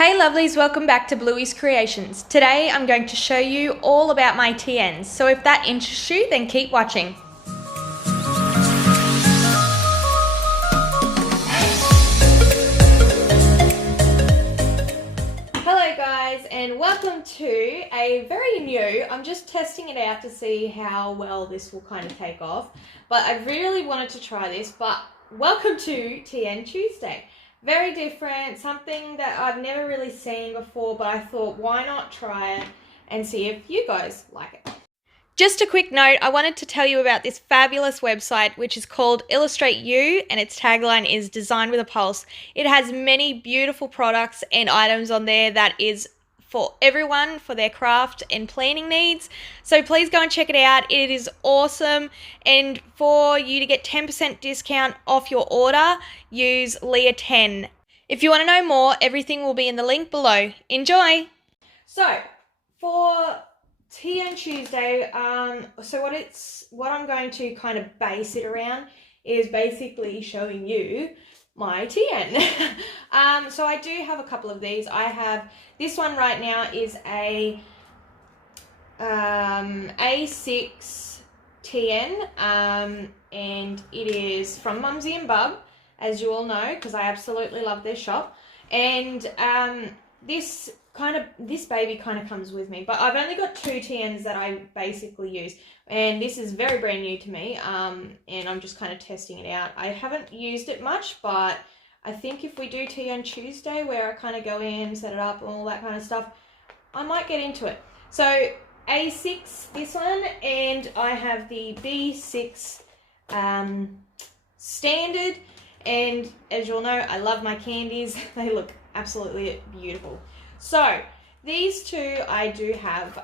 Hey lovelies, welcome back to Bluey's Creations. Today I'm going to show you all about my TNs, so if that interests you, then keep watching. Hello guys, and welcome to a very new, I'm just testing it out to see how well this will kind of take off, but I really wanted to try this, but welcome to TN Tuesday. Very different, something that I've never really seen before, but I thought why not try it and see if you guys like it. Just a quick note, I wanted to tell you about this fabulous website which is called Illustrate You, and its tagline is Designed with a Pulse. It has many beautiful products and items on there that is for everyone for their craft and planning needs. So please go and check it out. It is awesome. And for you to get 10% discount off your order, use LEAH10. If you want to know more, everything will be in the link below. Enjoy! So, for TN Tuesday, what I'm going to kind of base it around is basically showing you my TN. So I do have a couple of these. I have this one right now is a A6 TN, and it is from Mumsy Bub, as you all know, because I absolutely love their shop. And this baby kind of comes with me, but I've only got two TNs that I basically use, and this is very brand new to me, and I'm just kind of testing it out. I haven't used it much, but I think if we do TN Tuesday where I kind of go in, set it up and all that kind of stuff, I might get into it. So A6, this one, and I have the B6 standard, and as you all know, I love my candies. They look absolutely beautiful. So these two I do have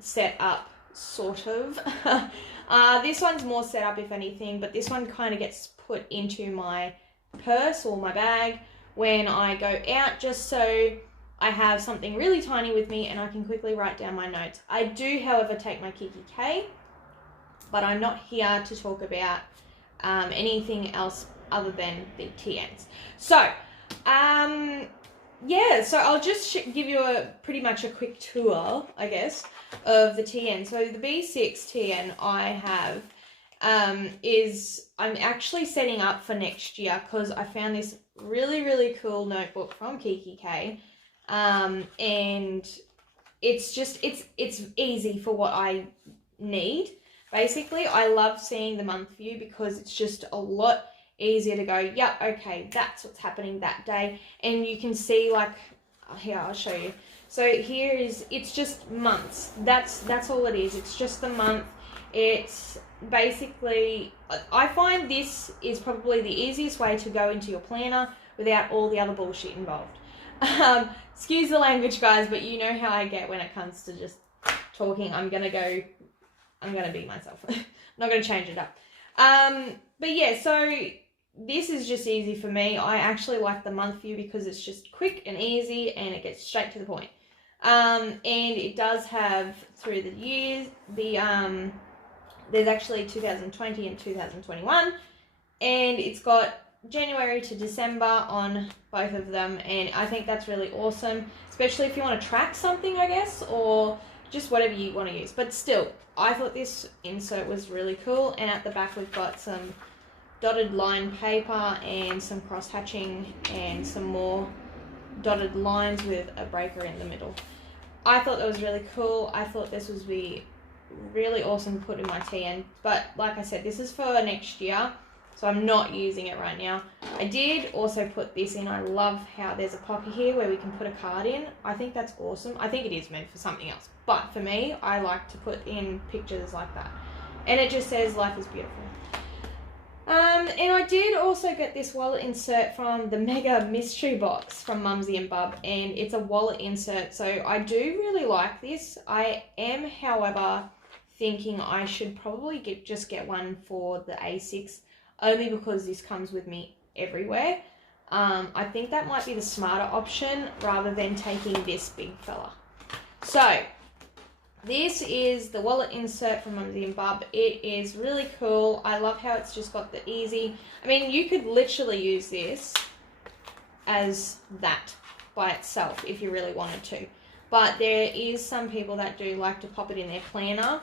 set up, sort of. This one's more set up if anything, but this one kind of gets put into my purse or my bag when I go out, just so I have something really tiny with me and I can quickly write down my notes. I do, however, take my Kikki K, but I'm not here to talk about anything else other than the TNs. So, yeah, so I'll just give you pretty much a quick tour, I guess, of the TN. So the B6 TN I have I'm actually setting up for next year, because I found this really cool notebook from Kikki K, and it's easy for what I need. Basically, I love seeing the month view because it's just a lot easier to go, yep, okay, that's what's happening that day, and you can see, like, here, I'll show you. So here it's just months. That's all it is. It's just the month. It's basically, I find this is probably the easiest way to go into your planner without all the other bullshit involved. Excuse the language, guys, but you know how I get when it comes to just talking. I'm gonna be myself. I'm not gonna change it up. But yeah, so this is just easy for me. I actually like the month view because it's just quick and easy and it gets straight to the point. And it does have, through the years, there's actually 2020 and 2021, and it's got January to December on both of them, and I think that's really awesome, especially if you want to track something, I guess, or just whatever you want to use. But still, I thought this insert was really cool, and at the back we've got some dotted line paper and some cross hatching and some more dotted lines with a breaker in the middle. I thought that was really cool. I thought this would be really awesome to put in my TN, but like I said, this is for next year, so I'm not using it right now. I did also put this in. I love how there's a pocket here where we can put a card in. I think that's awesome. I think it is meant for something else, but for me, I like to put in pictures like that, and it just says life is beautiful. And I did also get this wallet insert from the Mega Mystery Box from Mumsy Bub, and it's a wallet insert, so I do really like this. I am, however, thinking I should probably just get one for the A6, only because this comes with me everywhere. I think that might be the smarter option rather than taking this big fella. So this is the wallet insert from Mumsy Bub. It is really cool. I love how it's just got the easy, I mean, you could literally use this as that. by itself if you really wanted to. But there is some people that do like to pop it in their planner,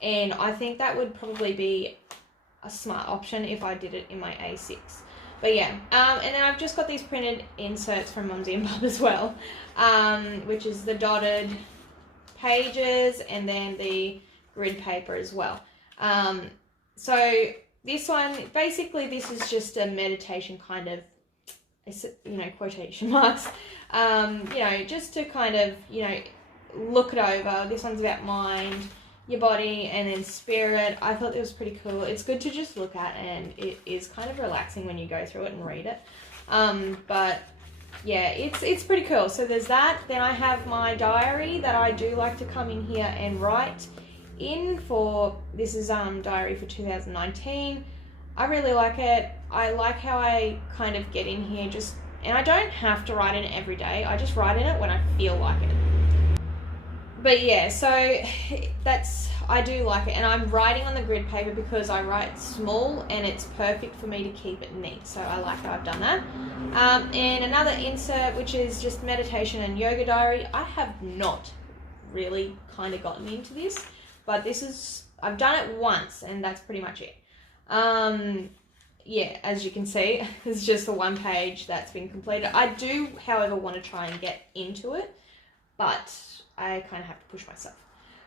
and I think that would probably be a smart option if I did it in my A6. But yeah, and then I've just got these printed inserts from Mumsy Bub as well, which is the dotted pages and then the grid paper as well. So this one, basically this is just a meditation kind of, you know, quotation marks, you know, just to kind of, you know, look it over. This one's about mind, your body, and then spirit. I thought it was pretty cool. It's good to just look at, and it is kind of relaxing when you go through it and read it. But yeah, it's pretty cool. So there's that. Then I have my diary that I do like to come in here and write in for. This is diary for 2019. I really like it. I like how I kind of get in here just, and I don't have to write in it every day. I just write in it when I feel like it. But yeah, so I do like it, and I'm writing on the grid paper because I write small and it's perfect for me to keep it neat. So I like how I've done that. And another insert, which is just meditation and yoga diary. I have not really kind of gotten into this, but I've done it once and that's pretty much it. Yeah, as you can see, it's just the one page that's been completed. I do, however, want to try and get into it, but I kind of have to push myself.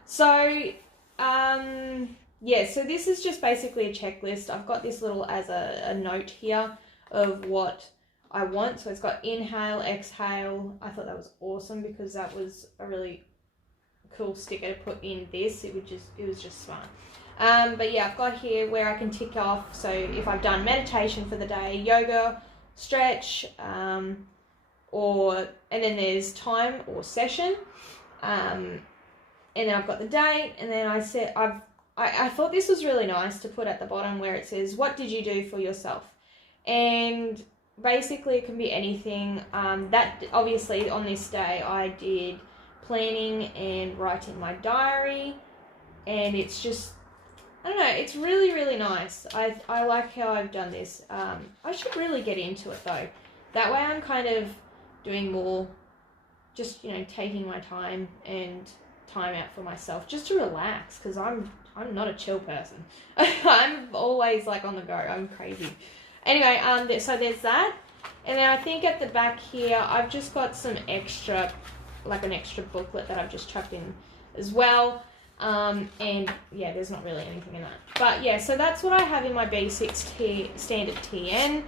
So, yeah, so this is just basically a checklist. I've got this little as a note here of what I want. So it's got inhale, exhale. I thought that was awesome because that was a really cool sticker to put in this. It was just smart. But yeah, I've got here where I can tick off. So if I've done meditation for the day, yoga, stretch, and then there's time or session. And then I've got the date, and then I thought this was really nice to put at the bottom where it says, what did you do for yourself? And basically it can be anything. That obviously on this day I did planning and writing my diary, and it's just, I don't know, it's really, really nice. I like how I've done this. I should really get into it though. That way I'm kind of doing more, just, you know, taking my time and time out for myself just to relax, because I'm not a chill person. I'm always like on the go. I'm crazy. Anyway, so there's that. And then I think at the back here, I've just got some extra, like an extra booklet that I've just chucked in as well. And yeah, there's not really anything in that. But yeah, so that's what I have in my B6 standard TN.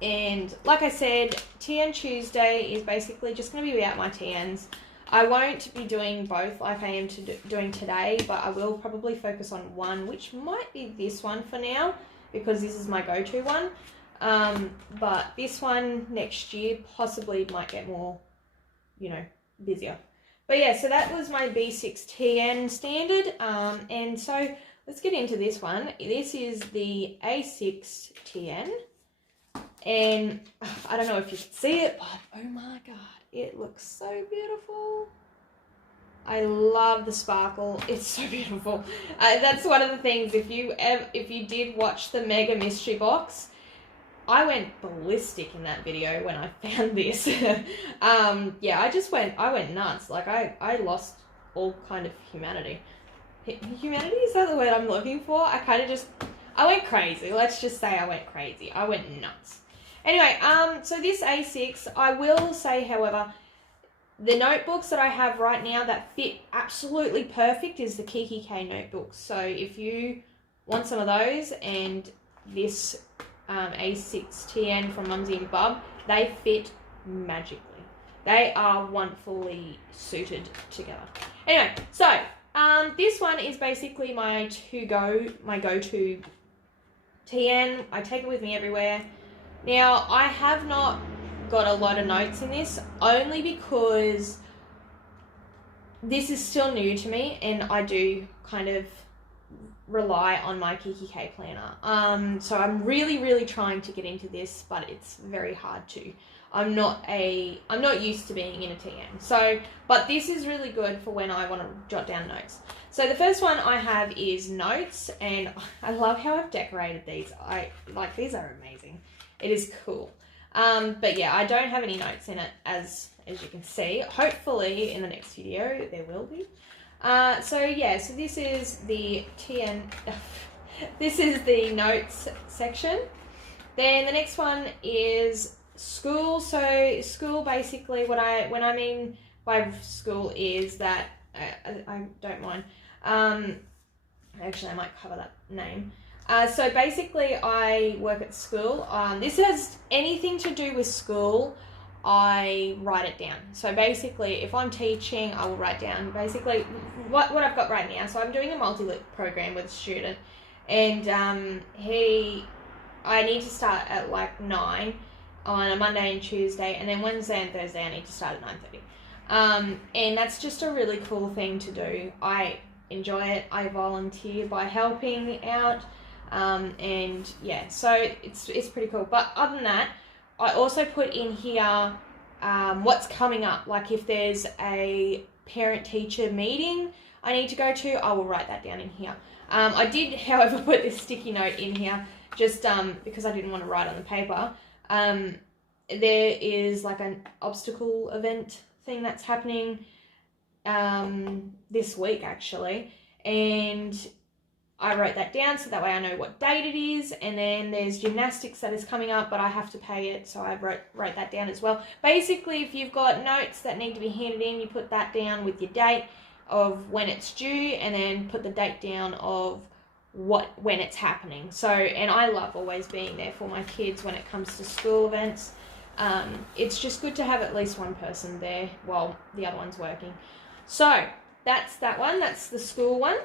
And like I said, TN Tuesday is basically just going to be about my TNs. I won't be doing both like I am doing today, but I will probably focus on one, which might be this one for now, because this is my go-to one. But this one next year possibly might get more, you know, busier. But yeah, so that was my B6 TN standard. And so let's get into this one. This is the A6 TN. And I don't know if you can see it, but oh my god, it looks so beautiful. I love the sparkle. It's so beautiful. That's one of the things. If you did watch the Mega Mystery Box, I went ballistic in that video when I found this. Yeah, I went nuts. Like I lost all kind of humanity. Humanity, is that the word I'm looking for? I went crazy. Let's just say I went crazy. I went nuts. Anyway, so this A6, I will say, however, the notebooks that I have right now that fit absolutely perfect is the Kikki K notebooks. So if you want some of those, and this A6 TN from Mumsy Bub, they fit magically. They are wonderfully suited together. Anyway, so this one is basically my go-to TN. I take it with me everywhere. Now, I have not got a lot of notes in this, only because this is still new to me and I do kind of rely on my Kikki K planner. So I'm really, really trying to get into this, but it's very hard to. I'm not used to being in a TN. So, but this is really good for when I want to jot down notes. So the first one I have is notes, and I love how I've decorated these. These are amazing. It is cool. But yeah, I don't have any notes in it as you can see. Hopefully in the next video there will be. So yeah, so this is the this is the notes section. Then the next one is school. So school, basically when I mean by school is that I don't mind. Actually, I might cover that name. So basically I work at school. This has anything to do with school, I write it down. So basically if I'm teaching, I will write down basically what I've got right now. So I'm doing a multi-lit program with a student, and I need to start at like 9 on a Monday and Tuesday, and then Wednesday and Thursday I need to start at 9:30. And that's just a really cool thing to do. I enjoy it. I volunteer by helping out, and yeah, so it's pretty cool. But other than that, I also put in here what's coming up. Like if there's a parent-teacher meeting I need to go to, I will write that down in here. I did, however, put this sticky note in here just because I didn't want to write on the paper. There is like an obstacle event thing that's happening this week actually, and I wrote that down so that way I know what date it is. And then there's gymnastics that is coming up, but I have to pay it, so I wrote that down as well. Basically, if you've got notes that need to be handed in, you put that down with your date of when it's due, and then put the date down of when it's happening. So, and I love always being there for my kids when it comes to school events. It's just good to have at least one person there while the other one's working. So that's that one. That's the school one.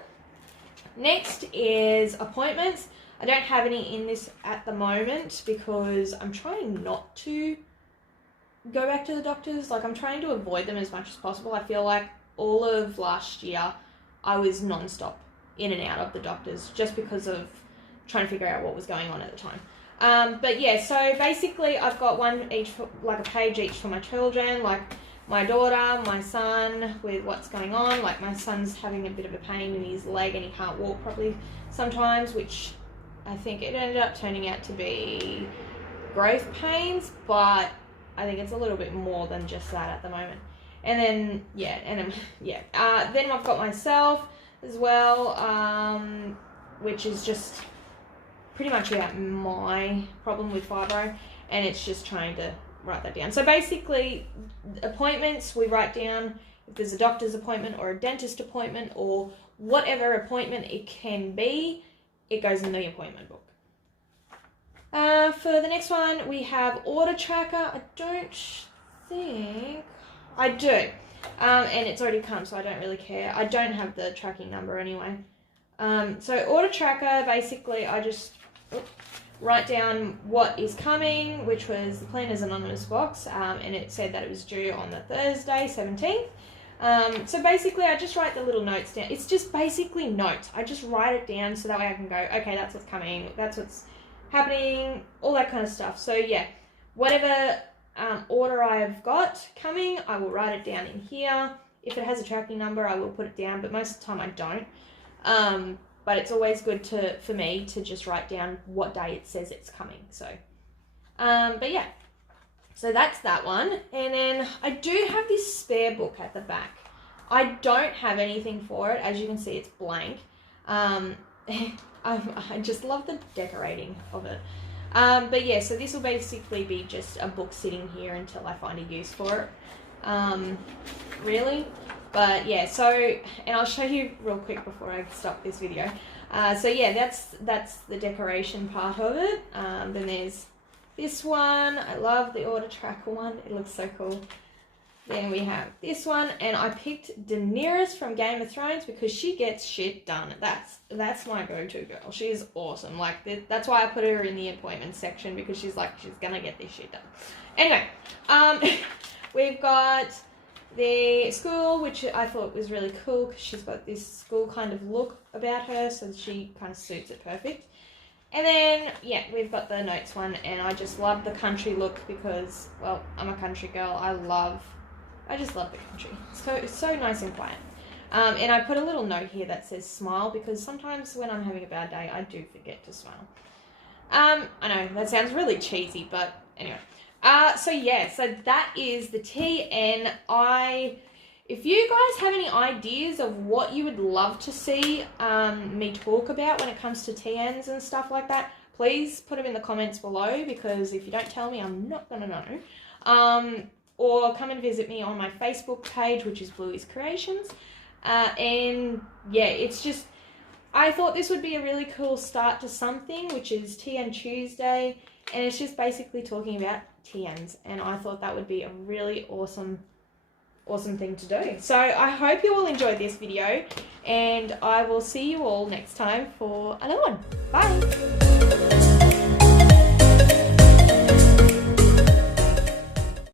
Next is appointments. I don't have any in this at the moment because I'm trying not to go back to the doctors. Like, I'm trying to avoid them as much as possible. I feel like all of last year I was non-stop in and out of the doctors just because of trying to figure out what was going on at the time. But yeah, so basically I've got one each, like a page each for my children, like my daughter, my son, with what's going on. Like my son's having a bit of a pain in his leg and he can't walk properly sometimes, which I think it ended up turning out to be growth pains, but I think it's a little bit more than just that at the moment. And then, then I've got myself as well, which is just pretty much about my problem with fibro, and it's just trying to write that down. So basically, appointments, we write down if there's a doctor's appointment or a dentist appointment or whatever appointment it can be, it goes in the appointment book. For the next one, we have order tracker. I don't think I do. And it's already come, so I don't really care. I don't have the tracking number anyway. So order tracker, basically I just write down what is coming, which was the Cleaners Anonymous box, and it said that it was due on the Thursday, 17th. So basically I just write the little notes down. It's just basically notes. I just write it down so that way I can go, okay, that's what's coming, that's what's happening, all that kind of stuff. So yeah, whatever order I've got coming, I will write it down in here. If it has a tracking number, I will put it down, but most of the time I don't. But it's always good for me to just write down what day it says it's coming. So, but yeah, so that's that one. And then I do have this spare book at the back. I don't have anything for it. As you can see, it's blank. I just love the decorating of it. But yeah, so this will basically be just a book sitting here until I find a use for it, really. But yeah, so, and I'll show you real quick before I stop this video. So yeah, that's the decoration part of it. Then there's this one. I love the order tracker one. It looks so cool. Then we have this one, and I picked Daenerys from Game of Thrones because she gets shit done. That's my go-to girl. She's awesome. Like, that's why I put her in the appointment section, because she's gonna get this shit done. Anyway, we've got the school, which I thought was really cool because she's got this school kind of look about her, so she kind of suits it perfect. And then, yeah, we've got the notes one, and I just love the country look because, well, I'm a country girl. I just love the country. It's so nice and quiet. And I put a little note here that says smile, because sometimes when I'm having a bad day, I do forget to smile. I know, that sounds really cheesy, but anyway. So yeah, so that is the TN. If you guys have any ideas of what you would love to see me talk about when it comes to TNs and stuff like that, please put them in the comments below, because if you don't tell me, I'm not gonna know. Or come and visit me on my Facebook page, which is Bluey's Creations. And yeah, it's just, I thought this would be a really cool start to something, which is TN Tuesday, and it's just basically talking about TNs, and I thought that would be a really awesome thing to do. So I hope you all enjoyed this video, and I will see you all next time for another one. Bye!